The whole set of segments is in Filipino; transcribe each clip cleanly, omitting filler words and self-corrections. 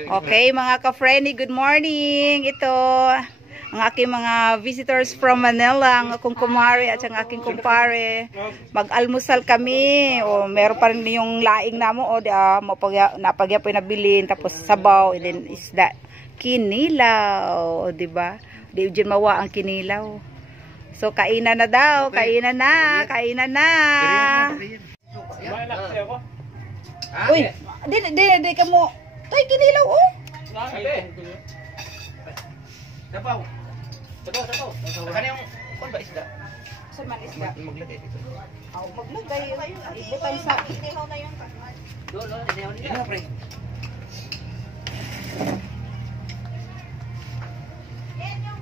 Okay, mga ka-friendly, good morning. Ito, ang aking mga visitors from Manila, ang akong kumare at ang aking kumpare. Mag-almusal kami. O, meron pa rin yung laing namo. O, napagya po yung nabilin. Tapos sabaw. And then isda. Kinilaw. O, diba? Di dyan mawa ang kinilaw. So, kainan na daw. Kainan na. Kainan na. Uy, di ka mo. Tay, kinilaw, oh. Sabaw. Sabaw. Ano yung kung ba isda? Saan man isda? Maglagay dito. Oh, maglagay. Ibutan sa... Inihaw na yung kakman. Doon, inihaw nila. Pre.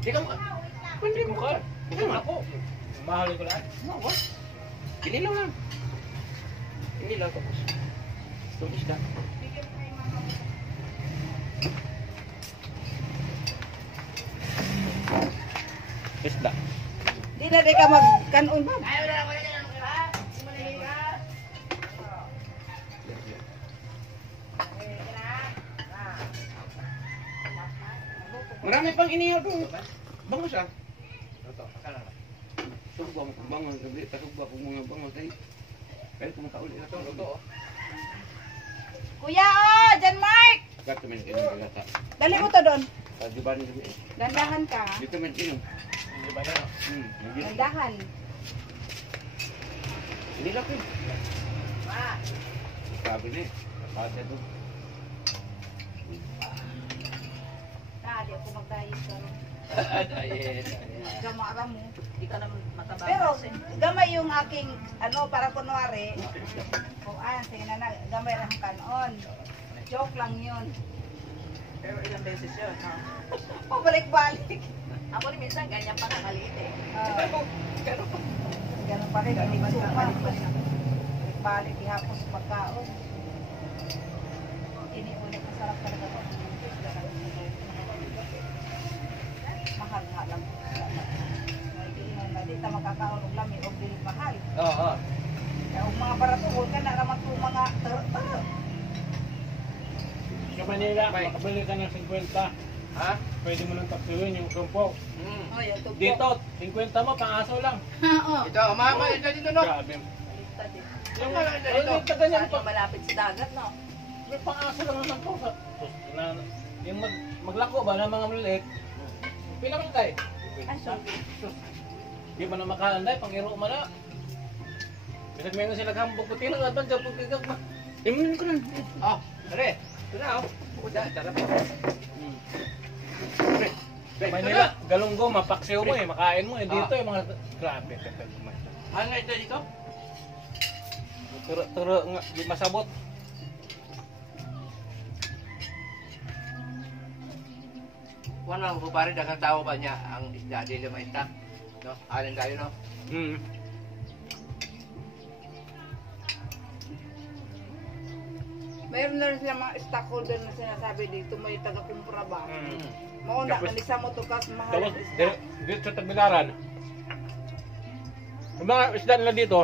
Di ka mo. Hindi mo ka. Bukong ako. Mahal ko lang. Kinilaw lang. Kinilaw tapos. Itong isda. Isda. Di na di ka mag-kanon ba? Marami pang inihaw doon. Bango siya. Tugba mo kung bango. Tugba kung mga bango. Kaya kumakauli na ito. Kuya, oh! Jan Mark! Gato man inom galata. Dali mo to doon. Pagiban nito. Dandahan ka. Dito man inom. Dandahan. Hindi lang yun. Sabi niya. Kapatid doon. Di ako mag-diet ka. Diet. Gamara mo. Hindi ka naman mataba. Pero gamay yung aking, ano, para kunwari. Sige na, gamay lang kanon. Joke lang yun. Pero ilang beses yun, no? Pabalik-balik. Ako rin minsan, ganyan pa na maliit eh. Ganun pa rin, hindi masama. Balik, ihapon sa pagkaon. Iniulit, masarap talaga ito. Mahal nga lang. Hindi na makakaon ng lamin o bilig mahal. Oo. Kaya ang mga barato, huwag ka na naman itong mga taro. Sa Manila, makabili ka ng 50. Ha? Pwede mo nang tapsuin yung tumpo. Oh, yung tugpo. Dito, 50 mo, pang-aso lang. Oo. Ito, umama ito dito, no? Grabe. Baliktad eh. Yung Dito ganyan Saan pa. yung malapit sa dagat, no? May pang-aso lang naman po. Yung maglako ba ng mga maliit, pilang tayo. Ay, sorry. Di ba na makaanday, pang-iro mo na. Bisag meron sila hambog ko, tilang at bang kapag kagag na. Imunin ko lang. Oh, tara. Ito na, oh. Uda, tara. Manila, galunggo, mapaksiw mo eh, makain mo eh. Dito yung mga grabe. Mahal nga ito dito? Turo nga, di masabot. Kung ano po pare, dagang tao ba niya ang isda di mainta? No? Alin tayo, no? Mayroon na rin sila mga stockholder na sinasabi dito, may taga-kumpra ba? Mauna, Tapos- manisa mo to kas mahal Tapos, ang isda. dito sa Tagbilaran. Yung mga isda nila dito,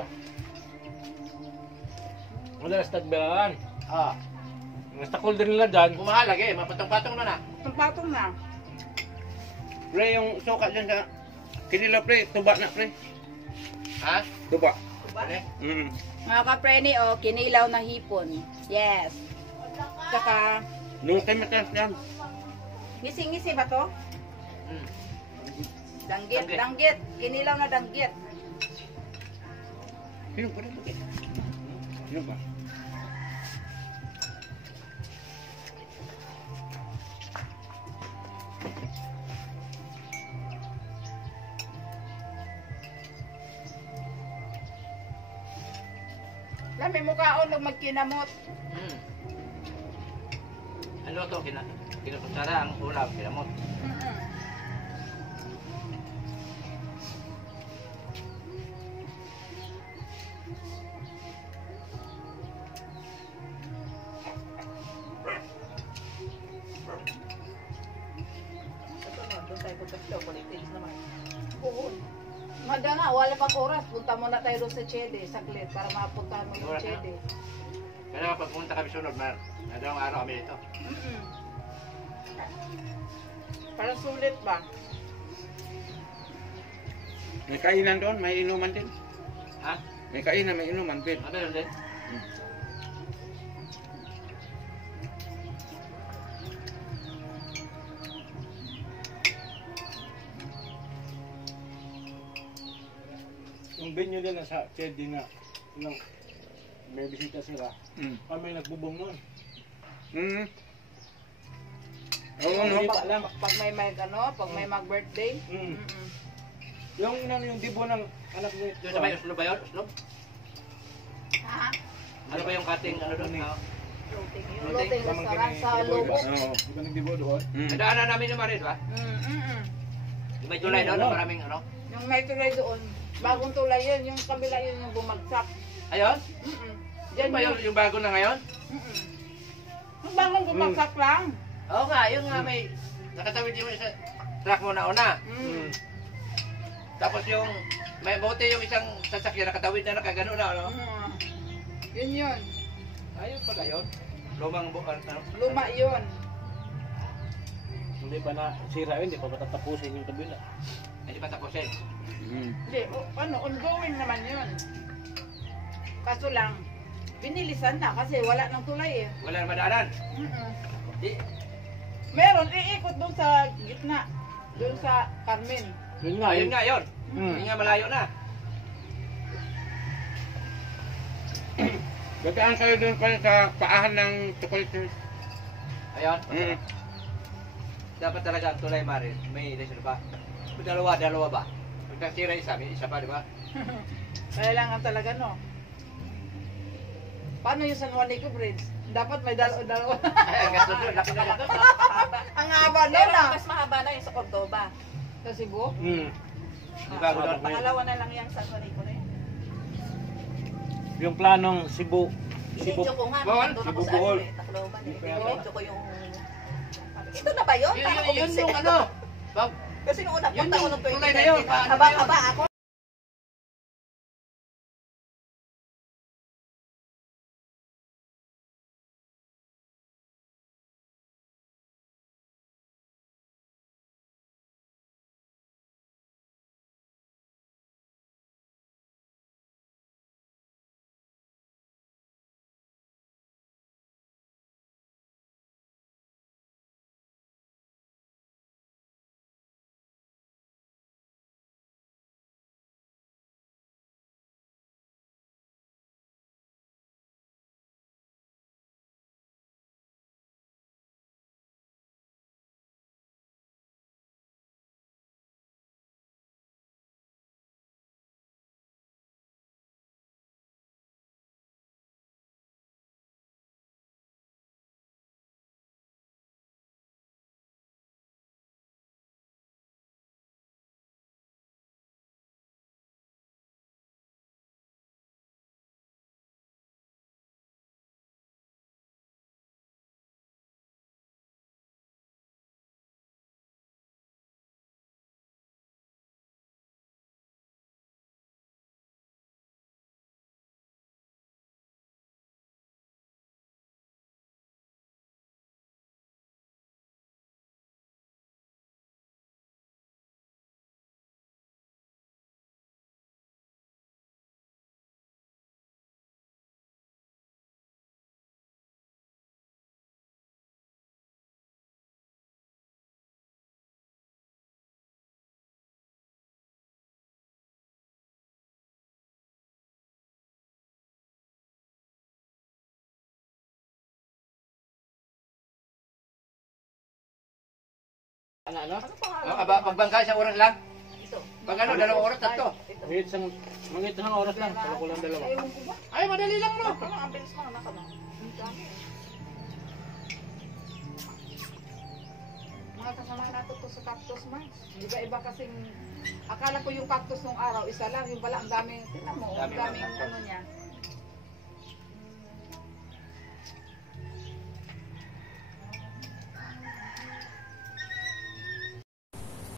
madalas Tagbilaran. Ah. Yung stakeholder nila dyan, Kumahal lagi, mapatong-patong na na. Itong patong na. Pre, yung sukat dyan sa kinila, pre, tuba na, pre. Ha? Tuba. Pre? Mga ka-preni, oh, kinilaw na hipon. Yes. Saka, Nung time matas yan. ngisi-ngisi ba to? Danggit, Danggit. danggit. Kinilaw na danggit. Sino pa rin? Sino pa? Lami mo kaon nung magkinamot. Ano to? Kinakusara ang ulam, kinamot. Ito no, doon tayo punta sa politics naman. Oo. Mada nga, wala pang oras. Punta muna tayo doon sa Chede, saglit, para mapuntahan mo yung Oras na. Chede. Kaya kapag pumunta kami sunod, nadalawang araw kami dito. Para sulit ba? May kainan doon, may inuman din. Ha? May kainan, may inuman din. Ano yun din? Yung venue din na sa Chedi na nung may bisita sila, kami nagbubong nun. Oo, no? Pag may mag-birthday. Yung yung dibo ng anak ni Yung sa may uslog ba yun? Uslog? Ha? Ano ba yung cutting? Ano doon? Yung loting restaurant sa Lobo. Oo. Di ba nagdibo doon? Nadaanan namin yung Maris ba? Yung may tulay doon, maraming ano? Yung may tulay doon. Bagong tulay yun. Yung kabila yun yung bumagsak. Ayun? Diyan Yan ba yung bago na ngayon? Yung bagong bumagsak lang. Oo nga, yun nga may nakatawid yung isa truck mo na una. Tapos yung may bote yung isang sasakyan nakatawid na nakagano na ano? Yun yun. Ayun pala yun. Lumang bukan ano? Luma yun. Hindi pa na sira yun, hindi pa matatapusin yung kabila. Hindi pa tapusin. Hindi, ongoing naman yun. Kaso lang, binilisan na kasi wala nang tulay eh. Wala na madaanan. Di, Meron, iikot doon sa gitna. Doon sa Carmen. Yun nga, ayun nga yun. Yun nga malayo na. Gataan kayo doon pala sa paahan ng chocolate. Ayun. Dapat talaga ang tulay Maris. May lesson ba? Dalawa ba? Pag nasira isa, may isa pa, di ba? Kailangan talaga, no? Paano yung San Juanico Bridge? Dapat may dalawa. Ay, ang gasto doon. Laki na gasto. Ang haba na Pero na. mas mahaba na yung sa Cordoba. Sa Cebu? Yung bago doon. Pangalawa na lang yan sa Juanico na yun. Yung planong Cebu. Binidyo ko nga. Bohol? Nandun ako Cebu, sa Bohol. Tacloban. Hindi pa Binidyo ko yung... Ito na ba yun? Para Yun kumbinsi. yung ano. Bob, Kasi nung unang Yun punta ko yung nung tulay na yun. 2019, Paano haba-haba yun? ako. Ano? pagbangka isang oras lang. Ito. Pag ano, 2 oras, 3. Mangit isang oras lang, pala ko lang dalawa. Ewan ko ba? Ay, madali lang no. Ano, ang bilis mo, anak, ano? Ang dami. Mga kasama natin to sa cactus man. Iba-iba kasing, akala ko yung cactus nung araw, isa lang, yung pala ang daming, tingnan mo, ang Dami daming naman. ano niya.